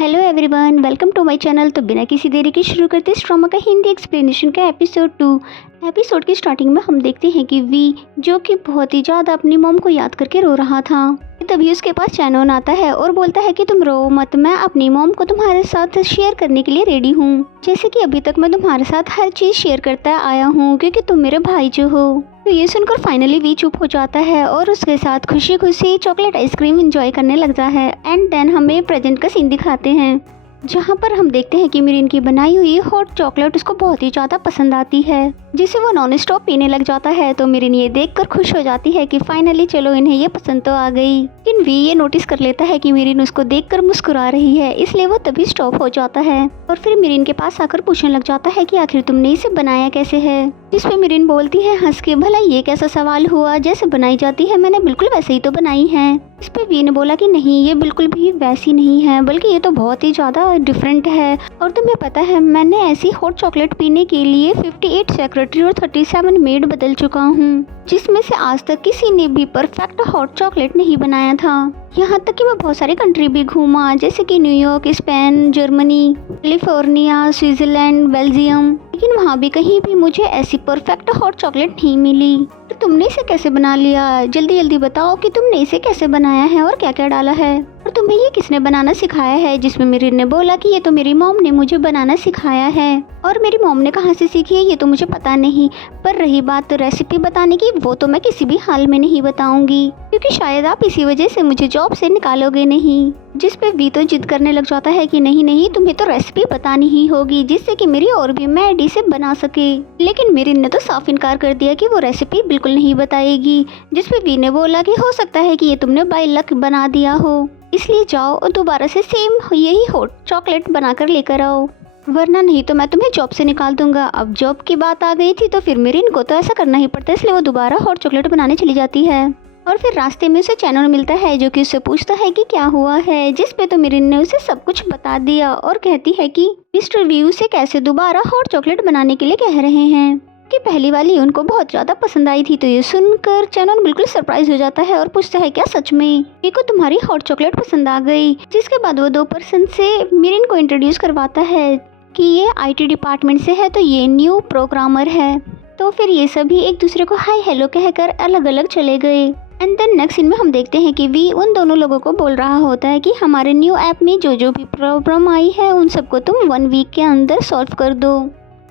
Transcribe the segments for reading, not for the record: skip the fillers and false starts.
Hello everyone, welcome to my channel. तो बिना किसी देरी के शुरू करते इस ड्रामा का हिंदी एक्सप्लेनेशन का एपिसोड 2। एपिसोड की स्टार्टिंग में हम देखते हैं कि वी जो कि बहुत ही ज़्यादा अपनी मॉम को याद करके रो रहा था। तभी उसके पास चैनोन आता है और बोलता है कि तुम रो मत, मैं अपनी मॉम को तुम्हारे साथ शेयर करने के लिए रेडी हूँ। जैसे कि अभी तक मैं तुम्हारे साथ हर चीज़ शेयर करता आया हूँ क्योंकि तुम मेरे भाई जो हो। तो ये सुनकर फाइनली वी चुप हो जाता है और उसके साथ खुशी खुशी चॉकलेट आइसक्रीम एंजॉय करने लग जाता है। एंड देन हमें प्रेजेंट का सीन दिखाते हैं जहाँ पर हम देखते हैं कि मिरिन की बनाई हुई हॉट चॉकलेट उसको बहुत ही ज़्यादा पसंद आती है, जिसे वो नॉन स्टॉप पीने लग जाता है। तो मिरिन ये देखकर खुश हो जाती है कि फाइनली चलो इन्हें ये पसंद तो आ गई। लेकिन वी ये नोटिस कर लेता है कि मिरिन उसको देखकर मुस्कुरा रही है, इसलिए वो तभी स्टॉप हो जाता है और फिर मिरिन के पास आकर पूछने लग जाता है कि आखिर तुमने इसे बनाया कैसे है। जिस पे मिरिन बोलती है हंस के, भला ये कैसा सवाल हुआ, जैसे बनाई जाती है मैंने बिल्कुल वैसे ही तो बनाई है। इस पे वी ने बोला कि नहीं, ये बिल्कुल भी वैसी नहीं है, बल्कि ये तो बहुत ही ज़्यादा डिफरेंट है। और तुम्हें पता है मैंने ऐसी हॉट चॉकलेट पीने के लिए 58 सेक्रेटरी और 37 मेड बदल चुका हूँ, जिसमें से आज तक किसी ने भी परफेक्ट हॉट चॉकलेट नहीं बनाया था। यहाँ तक कि मैं बहुत सारी कंट्री भी घूमा, जैसे कि New York, Spain, Germany, California, Switzerland, Belgium, लेकिन वहाँ भी कहीं भी मुझे ऐसी परफेक्ट हॉट चॉकलेट नहीं मिली। तो तुमने इसे कैसे बना लिया? जल्दी जल्दी बताओ कि तुमने इसे कैसे बनाया है और क्या क्या डाला है, और तुम्हें ये किसने बनाना सिखाया है। जिसमें मिरिन ने बोला कि ये तो मेरी मॉम ने मुझे बनाना सिखाया है, और मेरी मॉम ने कहाँ से सीखी है ये तो मुझे पता नहीं, पर रही बात रेसिपी बताने की, वो तो मैं किसी भी हाल में नहीं बताऊंगी क्योंकि शायद आप इसी वजह से मुझे जॉब से निकालोगे नहीं। जिस पे वी तो जिद करने लग जाता है कि नहीं नहीं, तुम्हें तो रेसिपी बतानी ही होगी जिससे कि मेरी और भी मैड इसे बना सके। लेकिन मिरिन ने तो साफ इनकार कर दिया कि वो रेसिपी बिल्कुल नहीं बताएगी। जिस पे वी ने बोला कि हो सकता है कि ये तुमने बाय लक बना दिया हो, इसलिए जाओ और दोबारा से सेम यही हॉट चॉकलेट बनाकर लेकर आओ, वरना नहीं तो मैं तुम्हें जॉब से निकाल दूंगा। अब जॉब की बात आ गई थी तो फिर मिरिन को तो ऐसा करना ही पड़ता है, इसलिए वो दोबारा हॉट चॉकलेट बनाने चली जाती है। और फिर रास्ते में उसे चैनन मिलता है जो कि उससे पूछता है कि क्या हुआ है। जिस पे तो मिरिन ने उसे सब कुछ बता दिया और कहती है कि मिस्टर वी उसे कैसे दोबारा हॉट चॉकलेट बनाने के लिए कह रहे हैं कि पहली वाली उनको बहुत ज़्यादा पसंद आई थी। तो ये सुनकर चैनन बिल्कुल सरप्राइज हो जाता है और पूछता है क्या सच में ये को तुम्हारी हॉट चॉकलेट पसंद आ गई। जिसके बाद वो 2% से मिरिन को इंट्रोड्यूस करवाता है कि ये IT डिपार्टमेंट से है, तो ये न्यू प्रोग्रामर है। तो फिर ये सभी एक दूसरे को हाय हेलो कहकर अलग अलग चले गए। एंड देन नेक्स्ट सीन में हम देखते हैं कि वी उन दोनों लोगों को बोल रहा होता है कि हमारे न्यू ऐप में जो भी प्रॉब्लम आई है उन सबको तुम 1 वीक के अंदर सॉल्व कर दो।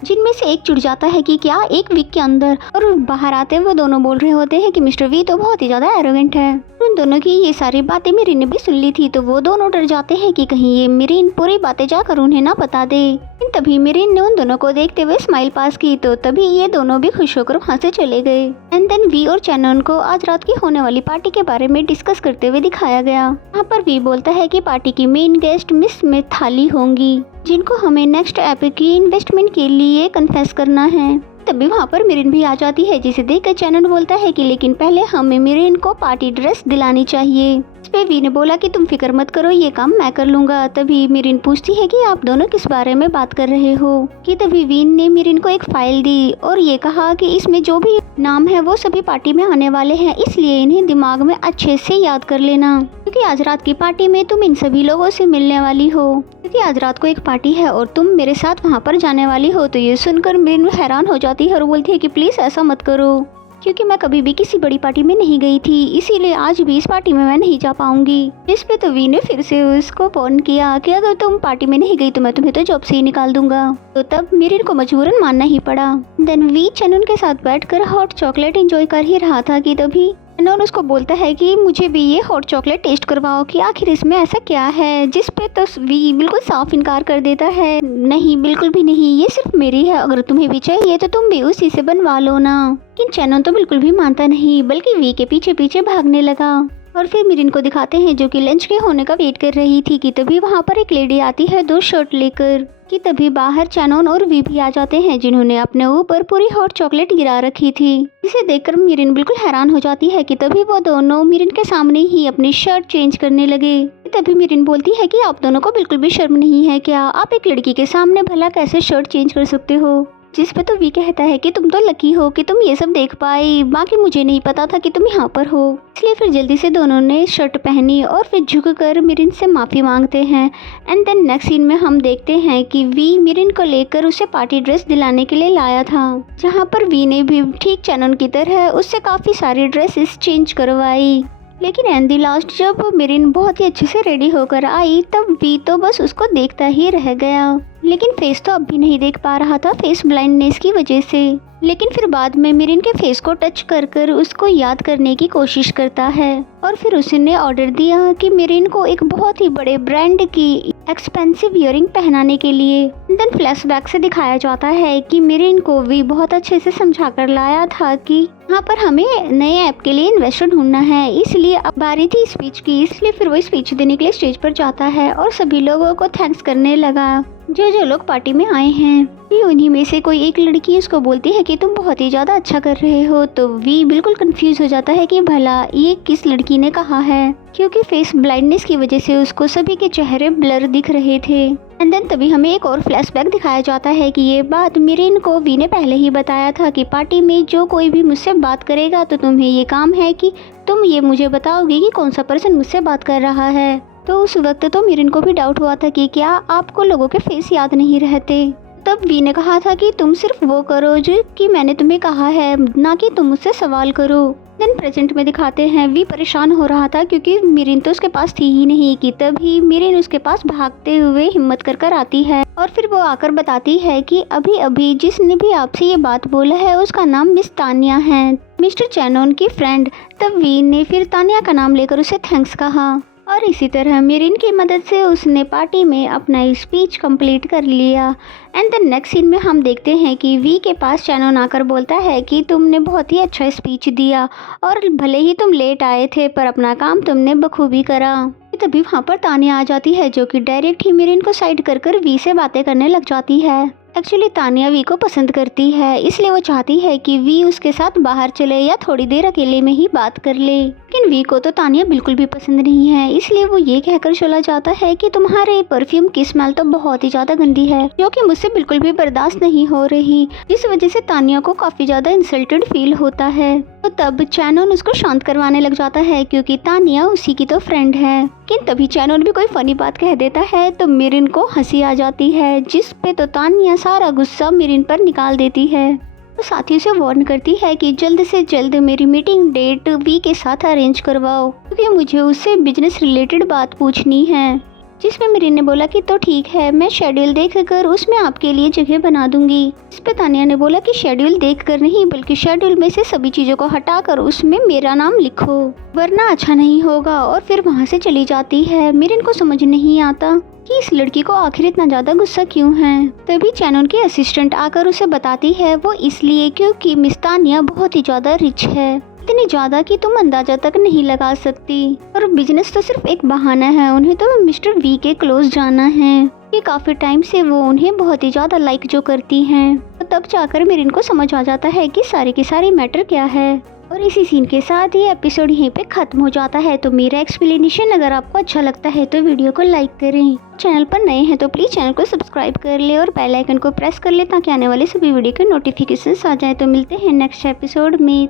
जिनमें से एक चिढ़ जाता है कि क्या 1 वीक के अंदर, और बाहर आते वो दोनों बोल रहे होते हैं कि मिस्टर वी तो बहुत ही ज़्यादा एरोगेंट है। उन दोनों की ये सारी बातें मिरिन ने भी सुन ली थी, तो वो दोनों डर जाते हैं कि कहीं ये मिरिन पूरी बातें जाकर उन्हें ना बता दे। तभी मिरिन ने उन दोनों को देखते हुए स्माइल पास की, तो तभी ये दोनों भी खुश होकर वहाँ से चले गए। एंड देन वी और चैनन को आज रात की होने वाली पार्टी के बारे में डिस्कस करते हुए दिखाया गया। यहाँ पर वी बोलता है कि पार्टी की मेन गेस्ट मिस मिथाली होंगी, जिनको हमें नेक्स्ट ऐप की इन्वेस्टमेंट के लिए कन्फेस करना है। तभी वहाँ पर मिरिन भी आ जाती है, जिसे देखकर चैनन बोलता है कि लेकिन पहले हमें मिरिन को पार्टी ड्रेस दिलानी चाहिए। इस पे वी ने बोला कि तुम फिक्र मत करो, ये काम मैं कर लूंगा। तभी मिरिन पूछती है कि आप दोनों किस बारे में बात कर रहे हो। कि तभी वीन ने मिरिन को एक फाइल दी और ये कहा कि इसमें जो भी नाम है वो सभी पार्टी में आने वाले हैं, इसलिए इन्हें दिमाग में अच्छे से याद कर लेना, क्योंकि आज रात की पार्टी में तुम इन सभी लोगों से मिलने वाली हो, क्योंकि आज रात को एक पार्टी है और तुम मेरे साथ वहाँ पर जाने वाली हो। तो ये सुनकर मिरिन हैरान हो जाती है और बोलती है कि प्लीज़ ऐसा मत करो, क्योंकि मैं कभी भी किसी बड़ी पार्टी में नहीं गई थी, इसीलिए आज भी इस पार्टी में मैं नहीं जा पाऊंगी। इस पे तो वी ने फिर से उसको फोन किया कि अगर तुम पार्टी में नहीं गई तो मैं तुम्हें तो जॉब से ही निकाल दूंगा। तो तब मिरिन को मजबूरन मानना ही पड़ा। देन वी चैनन के साथ बैठकर हॉट चॉकलेट एंजॉय कर ही रहा था कि तभी चैनन उसको बोलता है कि मुझे भी ये हॉट चॉकलेट टेस्ट करवाओ कि आखिर इसमें ऐसा क्या है। जिस पे तो वी बिल्कुल साफ इनकार कर देता है, नहीं बिल्कुल भी नहीं, ये सिर्फ मेरी है, अगर तुम्हें भी चाहिए तो तुम भी उसी से बनवा लो ना। लेकिन चैनन तो बिल्कुल भी मानता नहीं, बल्कि वी के पीछे पीछे भागने लगा। और फिर मिरिन को दिखाते हैं जो कि लंच के होने का वेट कर रही थी कि तभी वहाँ पर एक लेडी आती है 2 शर्ट लेकर। कि तभी बाहर चैनन और वी भी आ जाते हैं, जिन्होंने अपने ऊपर पूरी हॉट चॉकलेट गिरा रखी थी। इसे देखकर मिरिन बिल्कुल हैरान हो जाती है कि तभी वो दोनों मिरिन के सामने ही अपनी शर्ट चेंज करने लगे। तभी मिरिन बोलती है कि आप दोनों को बिल्कुल भी शर्म नहीं है क्या? आप एक लड़की के सामने भला कैसे शर्ट चेंज कर सकते हो? जिस पे तो वी कहता है कि तुम तो लकी हो कि तुम ये सब देख पाई, बाकी मुझे नहीं पता था कि तुम यहाँ पर हो। इसलिए फिर जल्दी से दोनों ने शर्ट पहनी और फिर झुककर मिरिन से माफ़ी मांगते हैं। एंड देन नेक्स्ट सीन में हम देखते हैं कि वी मिरिन को लेकर उसे पार्टी ड्रेस दिलाने के लिए लाया था, जहाँ पर वी ने भी ठीक चैनन की तरह उससे काफ़ी सारी ड्रेसेस चेंज करवाई। लेकिन एंड द लास्ट जब मिरिन बहुत ही अच्छे से रेडी होकर आई तब वी तो बस उसको देखता ही रह गया, लेकिन फेस तो अब भी नहीं देख पा रहा था फेस ब्लाइंडनेस की वजह से। लेकिन फिर बाद में मिरिन के फेस को टच कर कर उसको याद करने की कोशिश करता है और फिर उसने ऑर्डर दिया कि मिरिन को एक बहुत ही बड़े ब्रांड की एक्सपेंसिव ईयरिंग पहनाने के लिए। देन फ्लैशबैक से दिखाया जाता है कि मिरिन को भी बहुत अच्छे से समझा कर लाया था कि यहाँ पर हमें नए ऐप के लिए इन्वेस्टर ढूंढना है, इसलिए अब बारी थी स्पीच की। इसलिए फिर वो स्पीच देने के लिए स्टेज पर जाता है और सभी लोगों को थैंक्स करने लगा जो लोग पार्टी में आए हैं। भी उन्हीं में से कोई एक लड़की उसको बोलती है कि तुम बहुत ही ज़्यादा अच्छा कर रहे हो, तो वी बिल्कुल कंफ्यूज हो जाता है कि भला ये किस लड़की ने कहा है, क्योंकि फेस ब्लाइंडनेस की वजह से उसको सभी के चेहरे ब्लर दिख रहे थे। एंड देन तभी हमें एक और फ्लैशबैक दिखाया जाता है कि ये बात मिरिन को वी ने पहले ही बताया था कि पार्टी में जो कोई भी मुझसे बात करेगा तो तुम्हें ये काम है कि तुम ये मुझे बताओगे कि कौन सा पर्सन मुझसे बात कर रहा है। तो उस वक्त तो मिरिन को भी डाउट हुआ था कि क्या आपको लोगों के फेस याद नहीं रहते। तब वी ने कहा था कि तुम सिर्फ वो करो जो कि मैंने तुम्हें कहा है, ना कि तुम मुझसे सवाल करो। देन प्रेजेंट में दिखाते हैं वी परेशान हो रहा था क्योंकि मिरिन तो उसके पास थी ही नहीं कि तभी मिरिन उसके पास भागते हुए हिम्मत कर आती है और फिर वो आकर बताती है कि अभी अभी जिसने भी आपसे ये बात बोला है उसका नाम मिस तानिया है, मिस्टर चैनोन की फ्रेंड। तब वी ने फिर तानिया का नाम लेकर उसे थैंक्स कहा और इसी तरह मिरिन की मदद से उसने पार्टी में अपना स्पीच कंप्लीट कर लिया। एंड द नेक्स्ट सीन में हम देखते हैं कि वी के पास चैनन आकर बोलता है कि तुमने बहुत ही अच्छा स्पीच दिया और भले ही तुम लेट आए थे पर अपना काम तुमने बखूबी करा। तभी वहाँ पर तानिया आ जाती है जो कि डायरेक्ट ही मिरिन को साइड कर वी से बातें करने लग जाती है। एक्चुअली तानिया वी को पसंद करती है, इसलिए वो चाहती है कि वी उसके साथ बाहर चले या थोड़ी देर अकेले में ही बात कर ले। लेकिन वी को तो तानिया बिल्कुल भी पसंद नहीं है, इसलिए वो ये कहकर चला जाता है कि तुम्हारे परफ्यूम की स्मेल तो बहुत ही ज्यादा गंदी है, जो कि मुझसे बिल्कुल भी बर्दाश्त नहीं हो रही, जिस वजह से तानिया को काफी ज्यादा इंसल्टेड फील होता है। तो तब चैनन उसको शांत करवाने लग जाता है क्योंकि तानिया उसी की तो फ्रेंड है। लेकिन तभी चैनन भी कोई फनी बात कह देता है तो मिरिन को हंसी आ जाती है, जिस पे तो तानिया सारा गुस्सा मिरिन पर निकाल देती है। तो साथियों से वार्न करती है कि जल्द से जल्द मेरी मीटिंग डेट वी के साथ अरेंज करवाओ क्योंकि मुझे उससे बिजनेस रिलेटेड बात पूछनी है। जिसमें मिरिन ने बोला कि तो ठीक है, मैं शेड्यूल देखकर उसमें आपके लिए जगह बना दूंगी। इस पे तानिया ने बोला कि शेड्यूल देखकर नहीं बल्कि शेड्यूल में से सभी चीज़ों को हटाकर उसमें मेरा नाम लिखो वरना अच्छा नहीं होगा, और फिर वहाँ से चली जाती है। मिरिन को समझ नहीं आता कि इस लड़की को आखिर इतना ज़्यादा गुस्सा क्यों है। तभी चैनन की असिस्टेंट आकर उसे बताती है वो इसलिए क्योंकि मिस तानिया बहुत ही ज़्यादा रिच है, इतनी ज़्यादा कि तुम अंदाजा तक नहीं लगा सकती, और बिजनेस तो सिर्फ एक बहाना है, उन्हें तो मिस्टर वी के क्लोज जाना है कि काफ़ी टाइम से वो उन्हें बहुत ही ज़्यादा लाइक जो करती हैं। तो तब जाकर मिरिन को समझ आ जाता है कि सारे के सारे मैटर क्या है। और इसी सीन के साथ ये एपिसोड यहीं पे ख़त्म हो जाता है। तो मेरा एक्सप्लेनेशन अगर आपको अच्छा लगता है तो वीडियो को लाइक करें, चैनल पर नए हैं तो प्लीज़ चैनल को सब्सक्राइब कर ले और बेल आइकन को प्रेस कर ले ताकि आने वाले सभी वीडियो के नोटिफिकेशन आ जाए। तो मिलते हैं नेक्स्ट एपिसोड में।